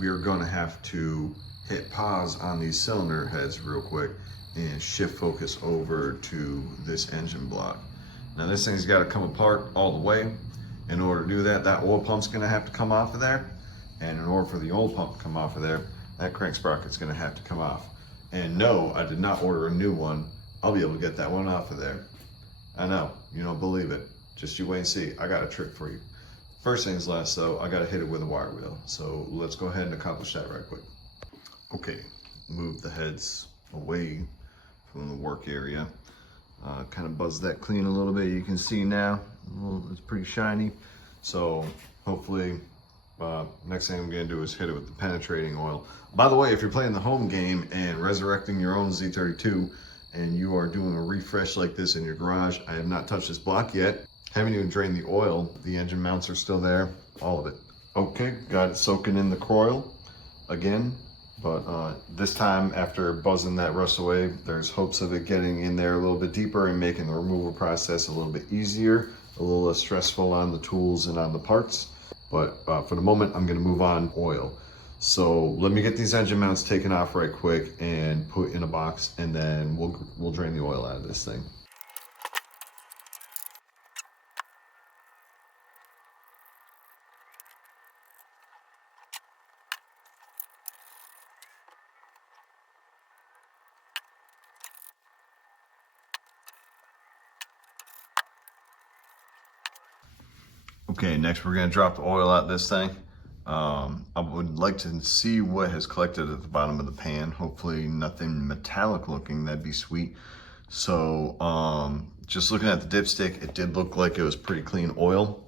we are gonna have to hit pause on these cylinder heads real quick and shift focus over to this engine block. Now this thing's gotta come apart all the way. In order to do that, that oil pump's gonna have to come off of there. And in order for the oil pump to come off of there, that crank sprocket's gonna have to come off. And no, I did not order a new one. I'll be able to get that one off of there. I know, you don't believe it. Just you wait and see. I got a trick for you. First things last though, I gotta hit it with a wire wheel. So let's go ahead and accomplish that right quick. Okay, move the heads away from the work area. Kind of buzz that clean a little bit. You can see now, it's pretty shiny. So hopefully, next thing I'm gonna do is hit it with the penetrating oil. By the way, if you're playing the home game and resurrecting your own Z32 and you are doing a refresh like this in your garage, I have not touched this block yet. Haven't even drained the oil. The engine mounts are still there, all of it. Okay, got it soaking in the coil again. But this time, after buzzing that rust away, there's hopes of it getting in there a little bit deeper and making the removal process a little bit easier, a little less stressful on the tools and on the parts. But for the moment, I'm gonna move on oil. So let me get these engine mounts taken off right quick and put in a box, and then we'll drain the oil out of this thing. Okay, next we're gonna drop the oil out this thing. I would like to see what has collected at the bottom of the pan. Hopefully nothing metallic looking, that'd be sweet. So just looking at the dipstick, it did look like it was pretty clean oil.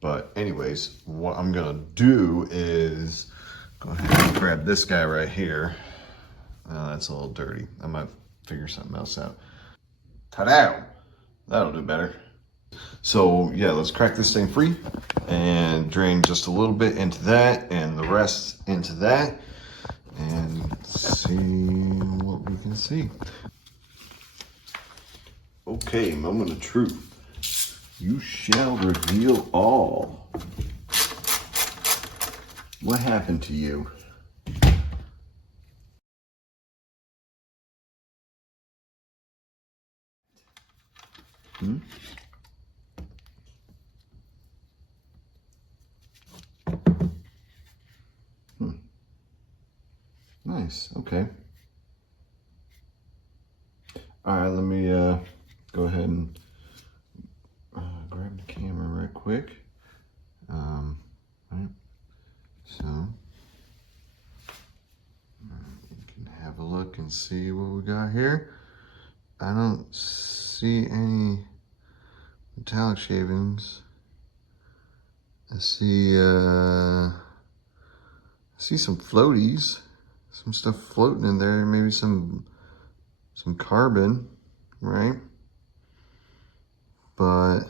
But anyways, what I'm gonna do is go ahead and grab this guy right here. That's a little dirty. I might figure something else out. Ta-da! That'll do better. So yeah, let's crack this thing free and drain just a little bit into that and the rest into that and see what we can see. Okay, moment of truth. You shall reveal all. What happened to you? Nice, okay. All right, let me go ahead and grab the camera right quick. Right. So you can have a look and see what we got here. I don't see any metallic shavings. I see some floaties. Some stuff floating in there, maybe some carbon, right? But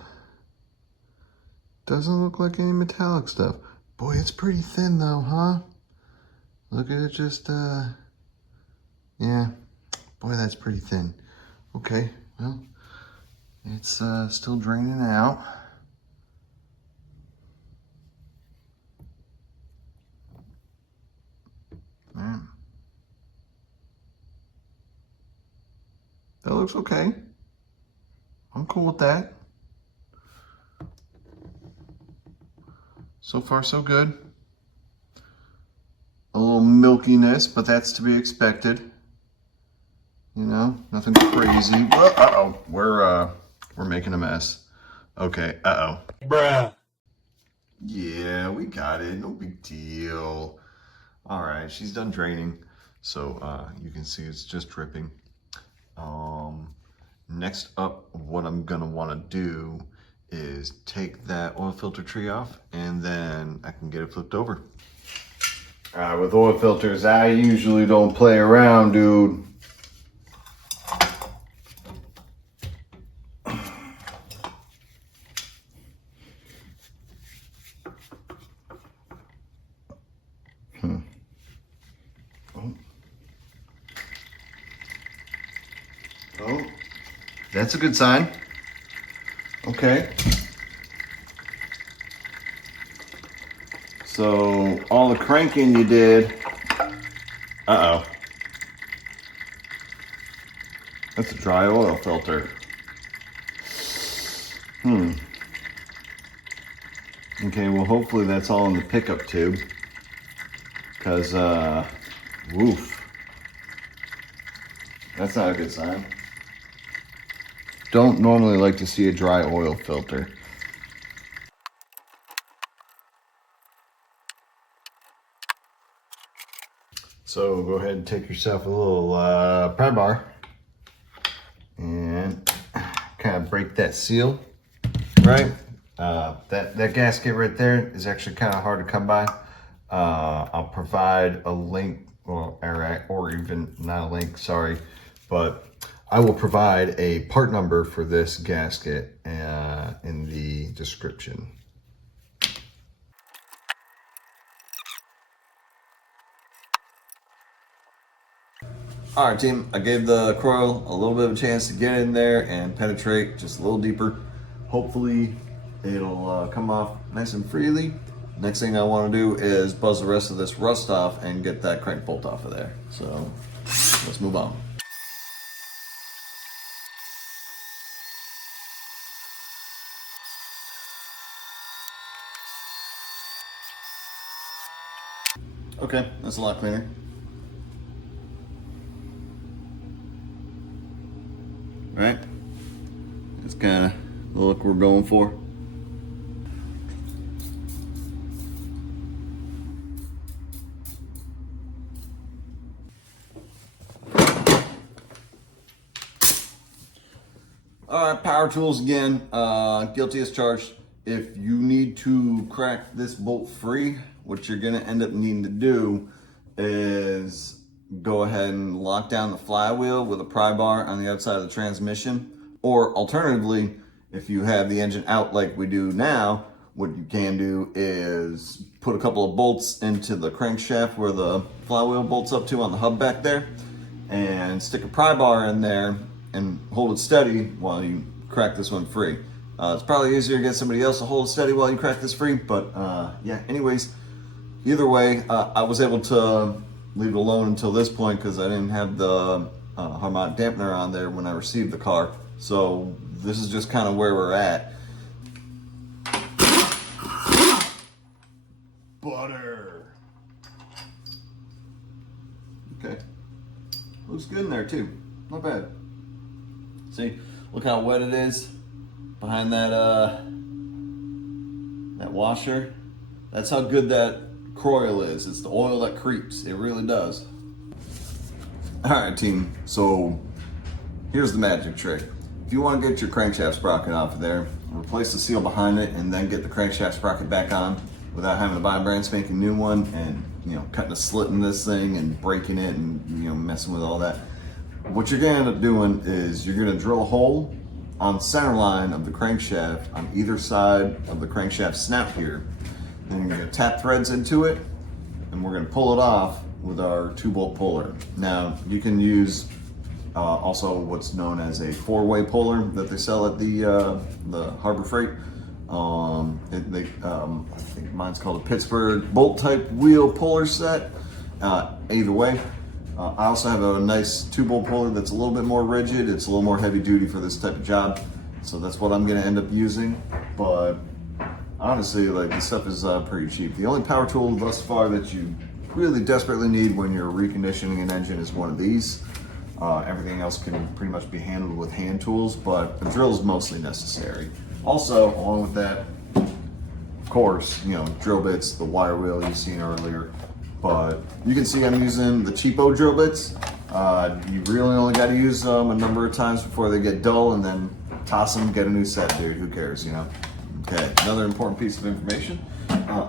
doesn't look like any metallic stuff. Boy, it's pretty thin though, huh? Look at it, just yeah. Boy, that's pretty thin. Okay, well, it's still draining out. Man. That looks okay. I'm cool with that. So far, so good. A little milkiness, but that's to be expected. You know, nothing crazy. Uh-oh, we're making a mess. Okay, uh-oh. Bruh. Yeah, we got it, no big deal. All right, she's done draining. So you can see it's just dripping. Next up, what I'm gonna wanna do is take that oil filter tree off and then I can get it flipped over. All right, with oil filters, I usually don't play around, dude. Oh, that's a good sign. Okay. So all the cranking you did, uh-oh. That's a dry oil filter. Okay, well hopefully that's all in the pickup tube. Because, woof. That's not a good sign. Don't normally like to see a dry oil filter. So go ahead and take yourself a little pry bar and kind of break that seal, right? That gasket right there is actually kind of hard to come by. I'll provide a link, or even not a link, sorry, but I will provide a part number for this gasket in the description. All right, team, I gave the coil a little bit of a chance to get in there and penetrate just a little deeper. Hopefully it'll come off nice and freely. Next thing I want to do is buzz the rest of this rust off and get that crank bolt off of there. So let's move on. Okay, that's a lot cleaner. Right? That's kind of the look we're going for. All right, power tools again. Guilty as charged. If you need to crack this bolt free, what you're gonna end up needing to do is go ahead and lock down the flywheel with a pry bar on the outside of the transmission. Or alternatively, if you have the engine out like we do now, what you can do is put a couple of bolts into the crankshaft where the flywheel bolts up to on the hub back there, and stick a pry bar in there and hold it steady while you crack this one free. It's probably easier to get somebody else to hold it steady while you crack this free, but yeah, anyways, either way, I was able to leave it alone until this point because I didn't have the harmonic dampener on there when I received the car. So this is just kind of where we're at. Butter. Okay. Looks good in there too. Not bad. See, look how wet it is behind that that washer. That's how good that coil is. It's the oil that creeps. It really does. All right, team. So here's the magic trick. If you want to get your crankshaft sprocket off of there, replace the seal behind it, and then get the crankshaft sprocket back on without having to buy a brand spanking new one and, you know, cutting a slit in this thing and breaking it and, you know, messing with all that. What you're gonna end up doing is you're gonna drill a hole on the center line of the crankshaft on either side of the crankshaft snap here. Then you're gonna tap threads into it, and we're gonna pull it off with our 2-bolt puller. Now, you can use also what's known as a 4-way puller that they sell at the Harbor Freight. I think mine's called a Pittsburgh bolt type wheel puller set. Either way, I also have a nice 2-bolt puller that's a little bit more rigid. It's a little more heavy duty for this type of job. So that's what I'm gonna end up using. But honestly, like, this stuff is pretty cheap. The only power tool thus far that you really desperately need when you're reconditioning an engine is one of these. Everything else can pretty much be handled with hand tools, but the drill is mostly necessary. Also, along with that, of course, you know, drill bits, the wire wheel you've seen earlier. But you can see I'm using the cheapo drill bits. You really only got to use them a number of times before they get dull, and then toss them, get a new set, dude. Who cares, you know? Okay, another important piece of information.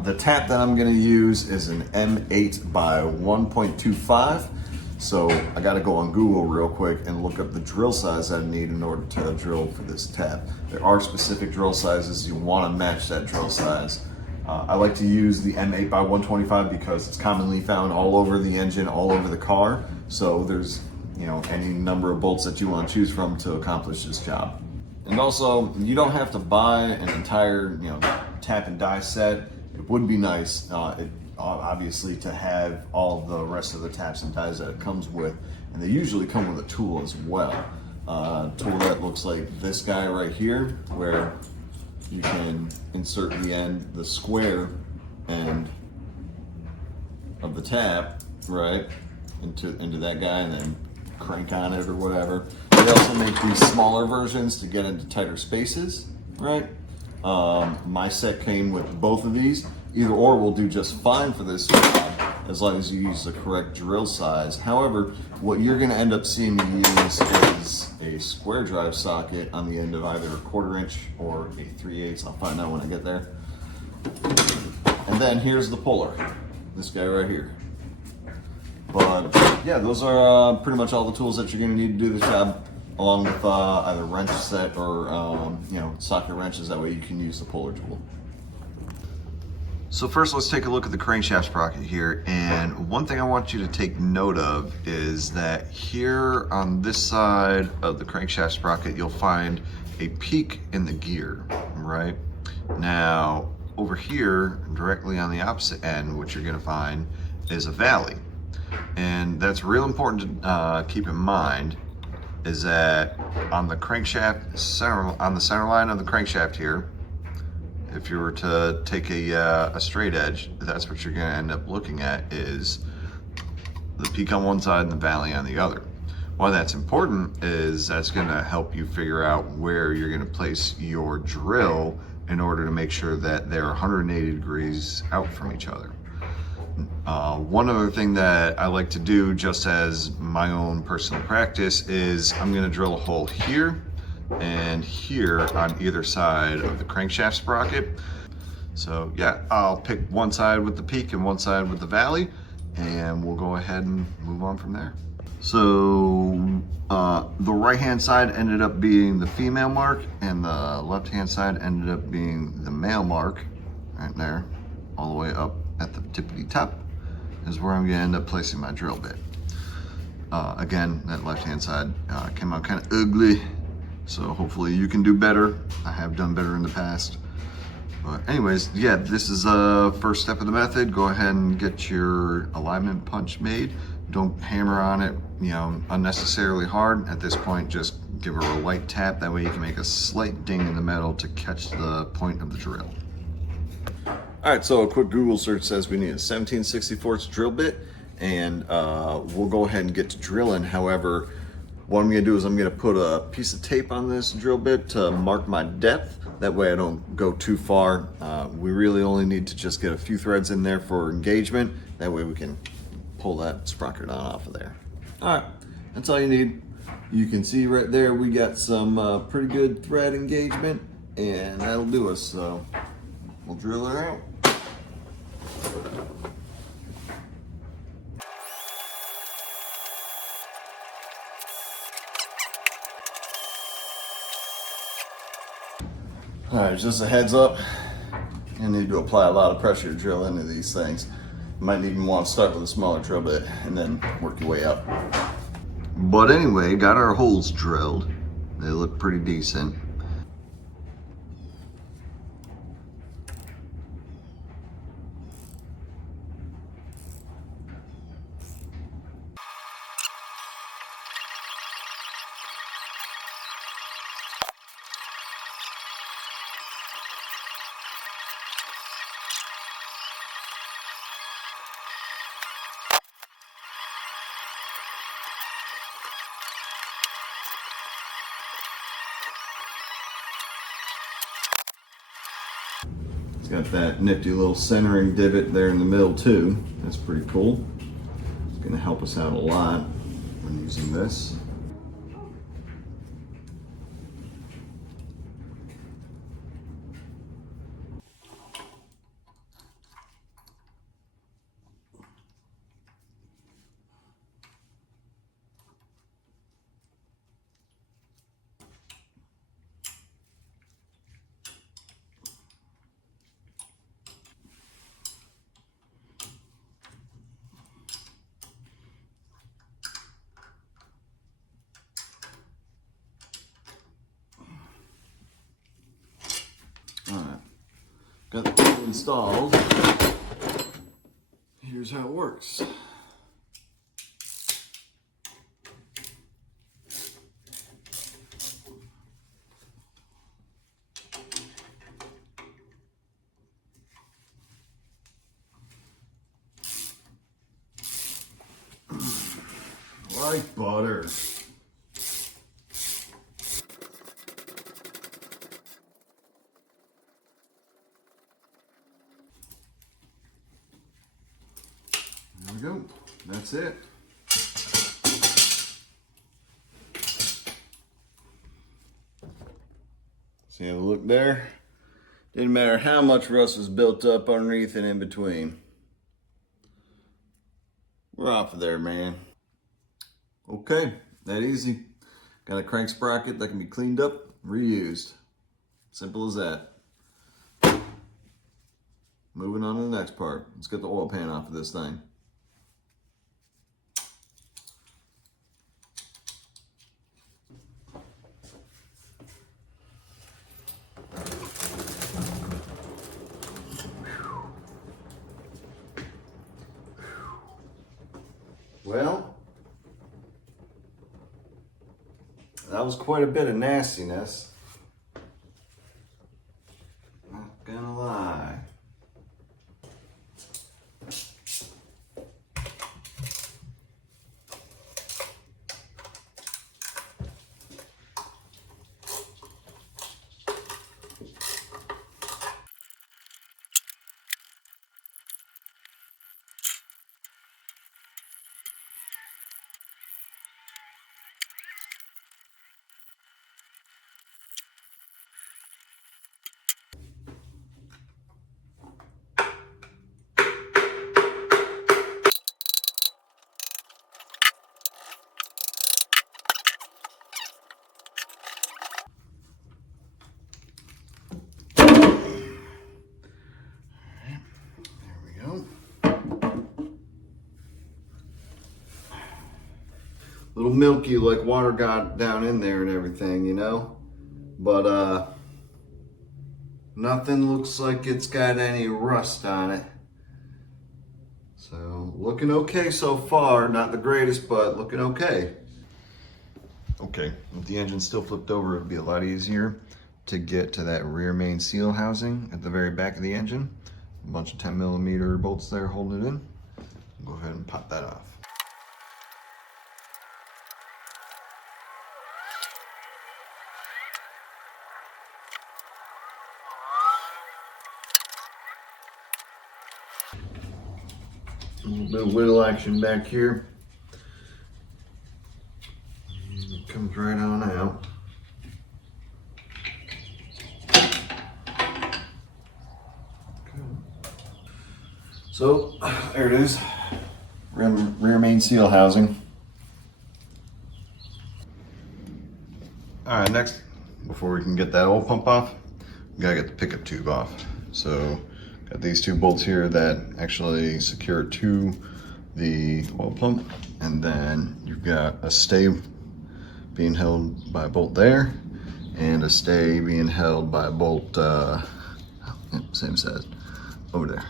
The tap that I'm gonna use is an M8 by 1.25. So I gotta go on Google real quick and look up the drill size I need in order to drill for this tap. There are specific drill sizes. You wanna match that drill size. I like to use the M8 by 125 because it's commonly found all over the engine, all over the car. So there's, you know, any number of bolts that you want to choose from to accomplish this job. And also, you don't have to buy an entire, you know, tap and die set. It would be nice, obviously, to have all the rest of the taps and ties that it comes with, and they usually come with a tool as well. Tool that looks like this guy right here, where you can insert the square end of the tap, right, into that guy, and then crank on it or whatever. They also make these smaller versions to get into tighter spaces, right? My set came with both of these. Either or will do just fine for this job as long as you use the correct drill size. However, what you're going to end up seeing me use is a square drive socket on the end of either a 1/4 inch or a 3/8. I'll find out when I get there. And then here's the puller, this guy right here. But yeah, those are pretty much all the tools that you're going to need to do the job, along with either wrench set or socket wrenches. That way you can use the puller tool. So first, let's take a look at the crankshaft sprocket here. And one thing I want you to take note of is that here on this side of the crankshaft sprocket, you'll find a peak in the gear, right? Now, over here, directly on the opposite end, what you're gonna find is a valley. And that's real important to keep in mind, is that on the crankshaft, on the center line of the crankshaft here, if you were to take a straight edge, that's what you're gonna end up looking at, is the peak on one side and the valley on the other. Why that's important is that's gonna help you figure out where you're gonna place your drill in order to make sure that they're 180 degrees out from each other. One other thing that I like to do, just as my own personal practice, is I'm gonna drill a hole here and here on either side of the crankshaft sprocket. So yeah, I'll pick one side with the peak and one side with the valley, and we'll go ahead and move on from there. So the right hand side ended up being the female mark, and the left hand side ended up being the male mark. Right there, all the way up at the tippity top is where I'm gonna end up placing my drill bit. Again, that left hand side came out kind of ugly, so hopefully you can do better. I have done better in the past. But anyways, yeah, this is the first step of the method. Go ahead and get your alignment punch made. Don't hammer on it, unnecessarily hard. At this point, just give her a light tap. That way you can make a slight ding in the metal to catch the point of the drill. All right, so a quick Google search says we need a 17/64 drill bit, and we'll go ahead and get to drilling. However, what I'm gonna do is I'm gonna put a piece of tape on this drill bit to mark my depth. That way I don't go too far. We really only need to just get a few threads in there for engagement. That way we can pull that sprocket on off of there. All right, that's all you need. You can see right there we got some pretty good thread engagement, and that'll do us. So we'll drill her out. All right, just a heads up, you need to apply a lot of pressure to drill into these things. You might even want to start with a smaller drill bit and then work your way up. But anyway, got our holes drilled. They look pretty decent. Got that nifty little centering divot there in the middle too. That's pretty cool. It's going to help us out a lot when using this. Got the installed, here's how it works. Like butter. There we go. That's it. See the look there? Didn't matter how much rust was built up underneath and in between. We're off of there, man. Okay, that easy. Got a crank sprocket that can be cleaned up, reused. Simple as that. Moving on to the next part. Let's get the oil pan off of this thing. Well, that was quite a bit of nastiness. Not gonna lie. Little milky, like water got down in there and everything, you know? But nothing looks like it's got any rust on it. So looking okay so far. Not the greatest, but looking okay. Okay, with the engine still flipped over, it'd be a lot easier to get to that rear main seal housing at the very back of the engine. A bunch of 10mm bolts there holding it in. Go ahead and pop that off. A little bit of whittle action back here. It comes right on out. So there it is, rear main seal housing. All right, next, before we can get that oil pump off, we gotta get the pickup tube off. So got these two bolts here that actually secure to the oil pump, and then you've got a stay being held by a bolt there, and a stay being held by a bolt, same size, over there.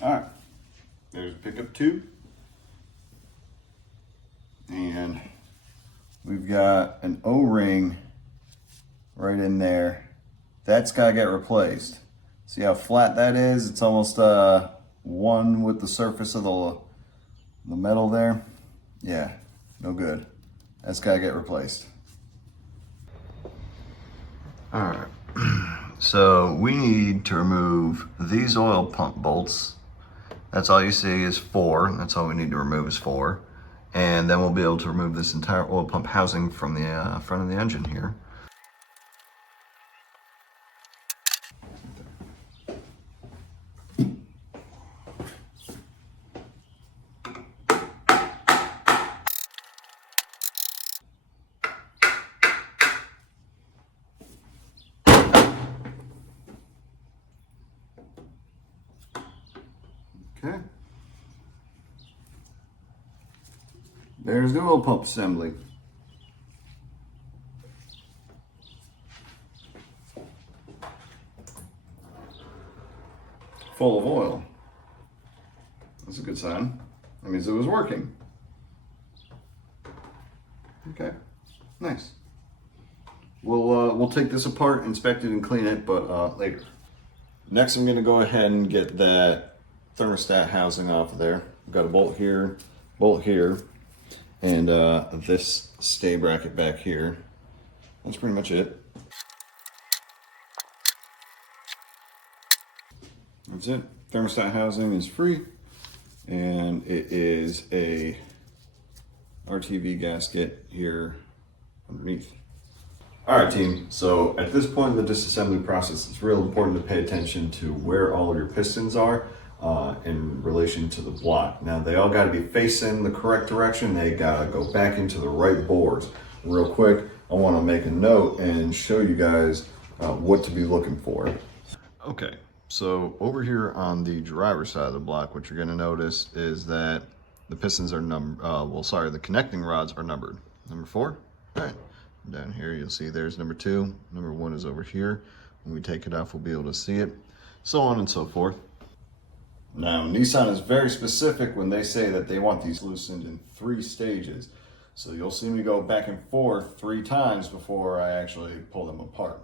All right, there's a pickup tube. And we've got an O-ring right in there. That's gotta get replaced. See how flat that is? It's almost one with the surface of the metal there. Yeah, no good. That's gotta get replaced. All right, so we need to remove these oil pump bolts. That's all you see is 4. That's all we need to remove is 4. And then we'll be able to remove this entire oil pump housing from the front of the engine here. Okay. There's the oil pump assembly. Full of oil. That's a good sign. That means it was working. Okay, nice. We'll take this apart, inspect it, and clean it, but later. Next, I'm gonna go ahead and get that thermostat housing off of there. I've got a bolt here, and this stay bracket back here. That's pretty much it. That's it. Thermostat housing is free, and it is a RTV gasket here underneath. All right, team. So at this point in the disassembly process, it's real important to pay attention to where all of your pistons are in relation to the block. Now, they all got to be facing the correct direction. They got to go back into the right bores. Real quick, I want to make a note and show you guys what to be looking for. Okay, so over here on the driver's side of the block, what you're going to notice is that the pistons are the connecting rods are numbered. Number 4. All right. Down here, you'll see there's number 2. Number 1 is over here. When we take it off, we'll be able to see it. So on and so forth. Now, Nissan is very specific when they say that they want these loosened in 3 stages. So you'll see me go back and forth 3 times before I actually pull them apart.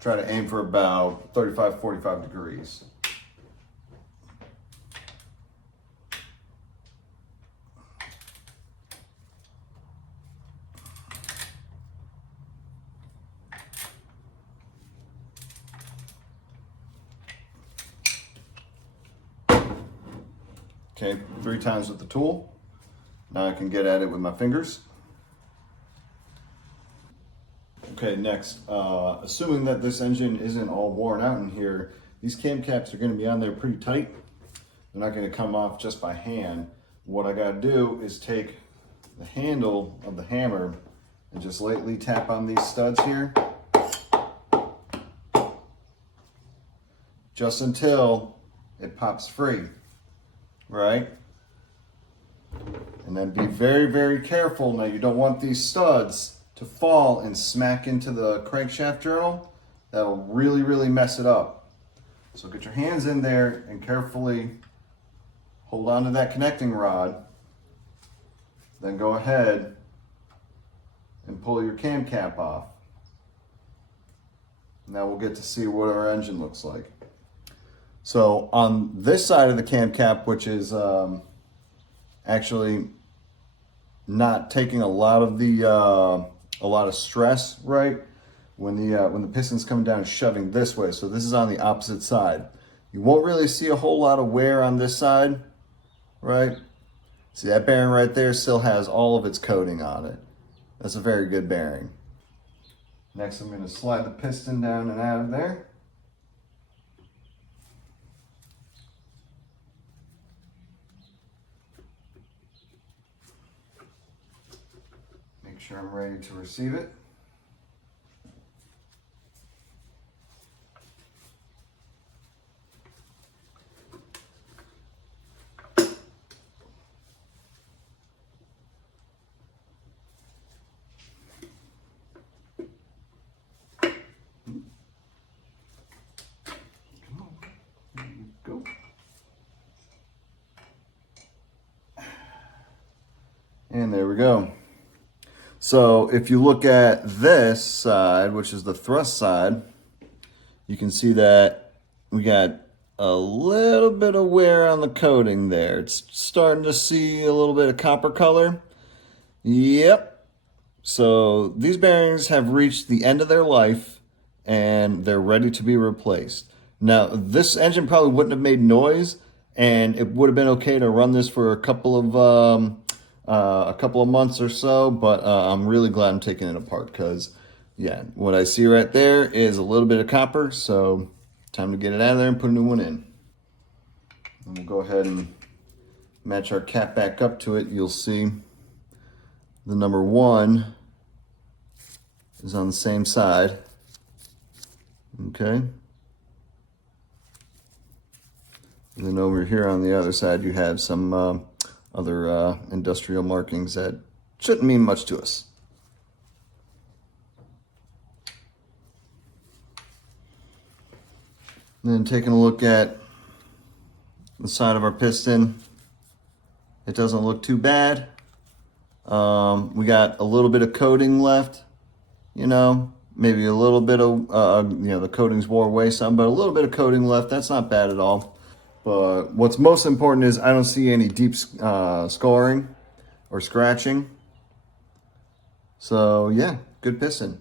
Try to aim for about 35, 45 degrees. Okay, 3 times with the tool. Now I can get at it with my fingers. Okay, next, assuming that this engine isn't all worn out in here, these cam caps are going to be on there pretty tight. They're not going to come off just by hand. What I got to do is take the handle of the hammer and just lightly tap on these studs here, just until it pops free. Right? And then be very, very careful. Now, you don't want these studs to fall and smack into the crankshaft journal. That'll really, really mess it up. So get your hands in there and carefully hold on to that connecting rod. Then go ahead and pull your cam cap off. Now we'll get to see what our engine looks like. So on this side of the cam cap, which is actually not taking a lot of stress, right? When the piston's coming down and shoving this way. So this is on the opposite side. You won't really see a whole lot of wear on this side, right? See, that bearing right there still has all of its coating on it. That's a very good bearing. Next, I'm going to slide the piston down and out of there. Make sure I'm ready to receive it. Go. And there we go. So if you look at this side, which is the thrust side, you can see that we got a little bit of wear on the coating there. It's starting to see a little bit of copper color. Yep. So these bearings have reached the end of their life and they're ready to be replaced. Now, this engine probably wouldn't have made noise, and it would have been okay to run this for a couple of months or so, but I'm really glad I'm taking it apart because, yeah, what I see right there is a little bit of copper, so time to get it out of there and put a new one in. And we'll go ahead and match our cap back up to it. You'll see the number 1 is on the same side. Okay. And then over here on the other side, you have some other industrial markings that shouldn't mean much to us. And then taking a look at the side of our piston, it doesn't look too bad. We got a little bit of coating left, maybe a little bit of, the coatings wore away some, but a little bit of coating left. That's not bad at all. But what's most important is I don't see any deep scoring or scratching. So yeah, good piston.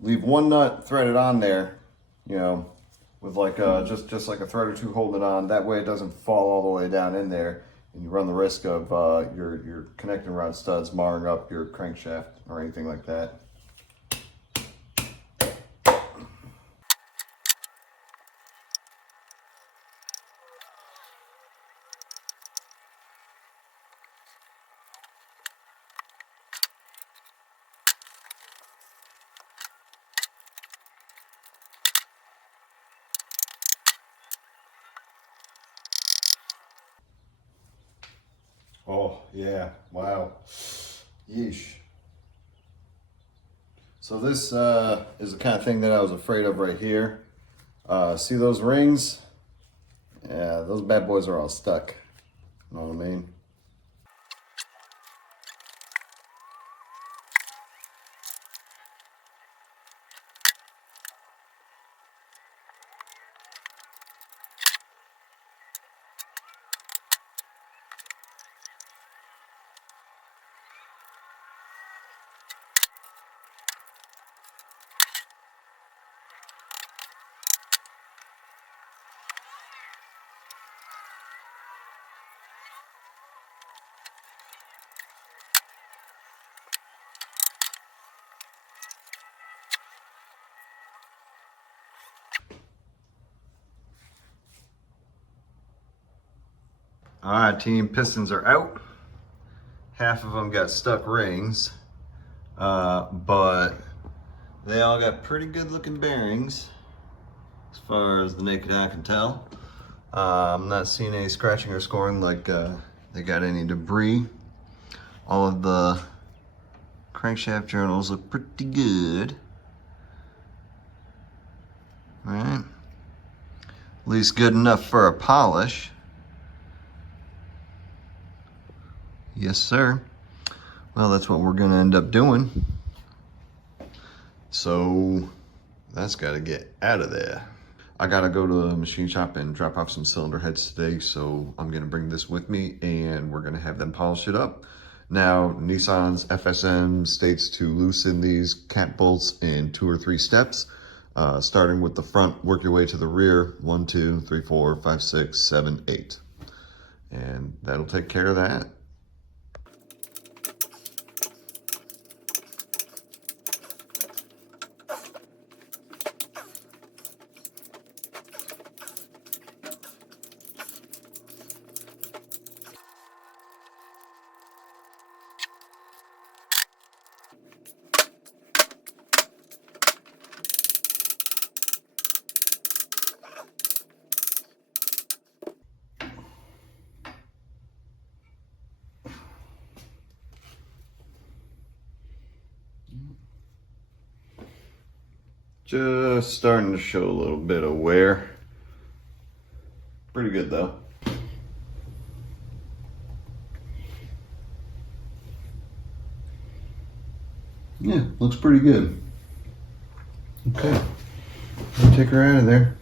Leave one nut threaded on there, with like just like a thread or two holding it on. That way it doesn't fall all the way down in there, and you run the risk of your connecting rod studs marring up your crankshaft or anything like that. Oh, yeah. Wow. Yeesh. So this is the kind of thing that I was afraid of right here. See those rings? Yeah, those bad boys are all stuck. You know what I mean? All right, team, pistons are out. Half of them got stuck rings, but they all got pretty good looking bearings as far as the naked eye can tell. I'm not seeing any scratching or scoring like they got any debris. All of the crankshaft journals look pretty good. All right, at least good enough for a polish. Yes, sir. Well, that's what we're gonna end up doing. So that's gotta get out of there. I gotta go to the machine shop and drop off some cylinder heads today, so I'm gonna bring this with me and we're gonna have them polish it up. Now, Nissan's FSM states to loosen these cap bolts in 2 or 3 steps, starting with the front, work your way to the rear, 1, 2, 3, 4, 5, 6, 7, 8. And that'll take care of that. Just starting to show a little bit of wear. Pretty good though. Yeah, looks pretty good. Okay, I'll take her out of there.